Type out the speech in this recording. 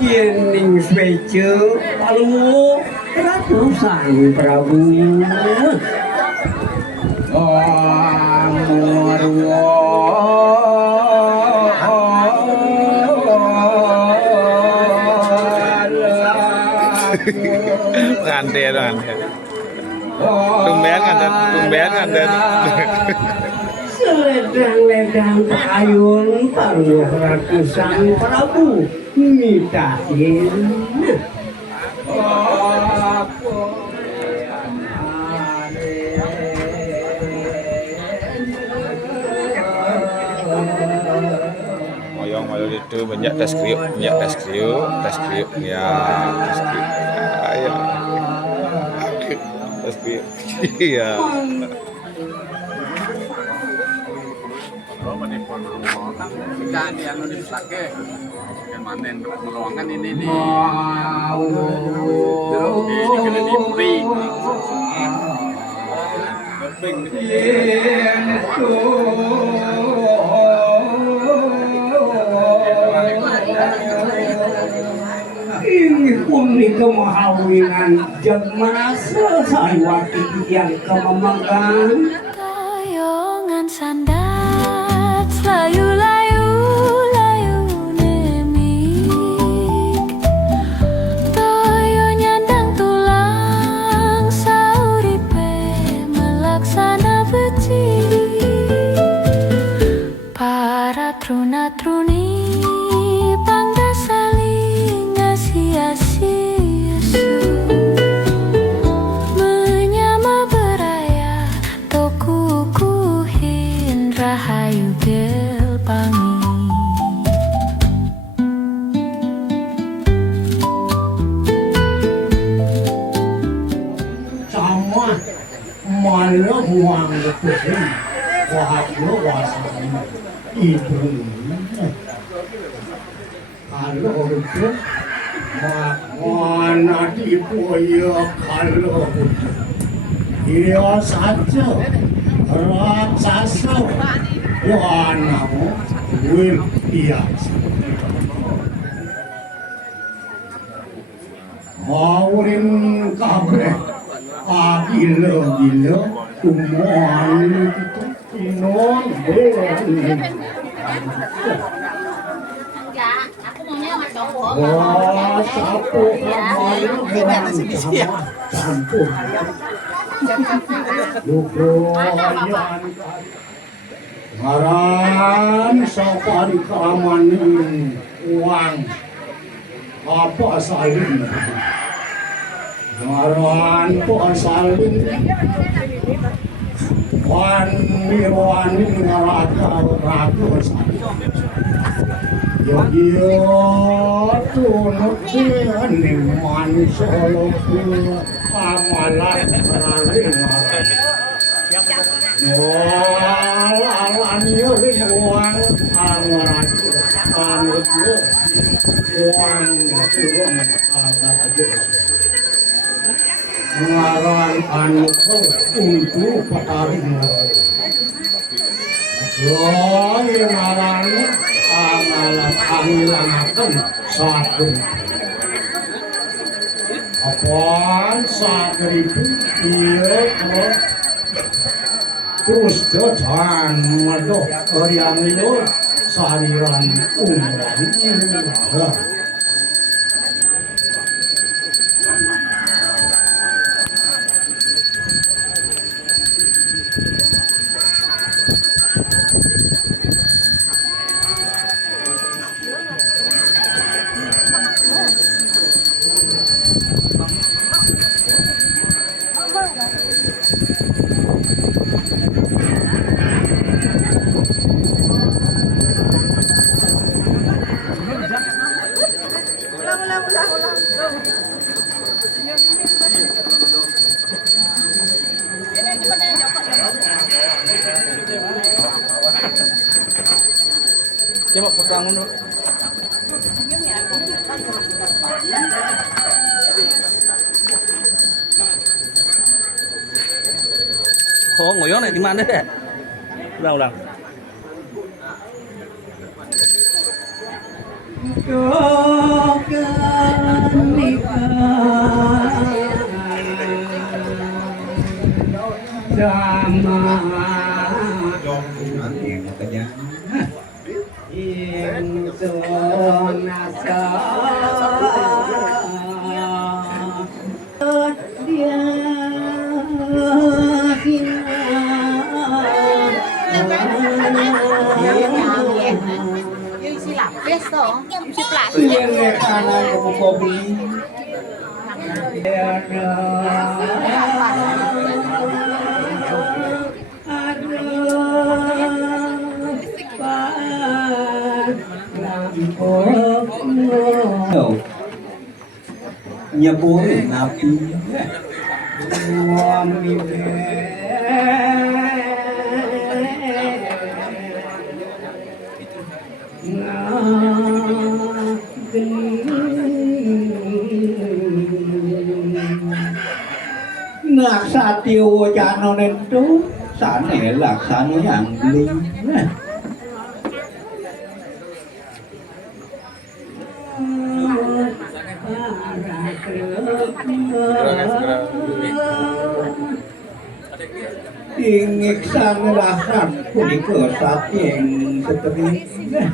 Jening spece palu Ratu Sang Prabu nganten nganten tumben nganten Seledang-ledang payung paruh Ratu Sang Prabu mitain moyong itu banyak tes kriuk ya tes kriuk ya ya tes kriuk iya Ikan yang dipakai manen meluangkan ini nih. Ini kena diberi. Ini puni kemahawinan jag merasa sariwati yang kememegang Tayangan sandat layu-layu nemik Tayo nyandang tulang sauripe melaksana becik Para truna-truni pangda saling ngasih-asiasu Menyama beraya tokukuhin rahayu gelpangi sama mana huang lepusin wahyu wasana ibu kalau itu mana dipoyo kalau dia saja raksasa wanamu wil biasa maurin kabre gila kumuan itu inon Enggak, aku maunya sama cowok. wah sapu kamu campur lukoyan ngaran safari keamanan uang apa salin ngaran po salin wani ngaraka raku salin Yogiyo tunut ni man solo amalan raling Walan yuri uang amaran anut lo uang turun agak ngaran anut lo untuk pataring ngaran amalan angilanakan satu apaan saat ribu iya terus jajan medok yang lo sariran umum Siapa potong dulu? Oh, ngoyong nih di mana deh? Ulang. Yung silapis to. Yung si plastic. Yang kanan kamu kopi. Nyebur nabi. Laksa tiêu chano nên trú sản này laksa nó dạng ly ingin sana laksa pun ikut saat yang seperti ini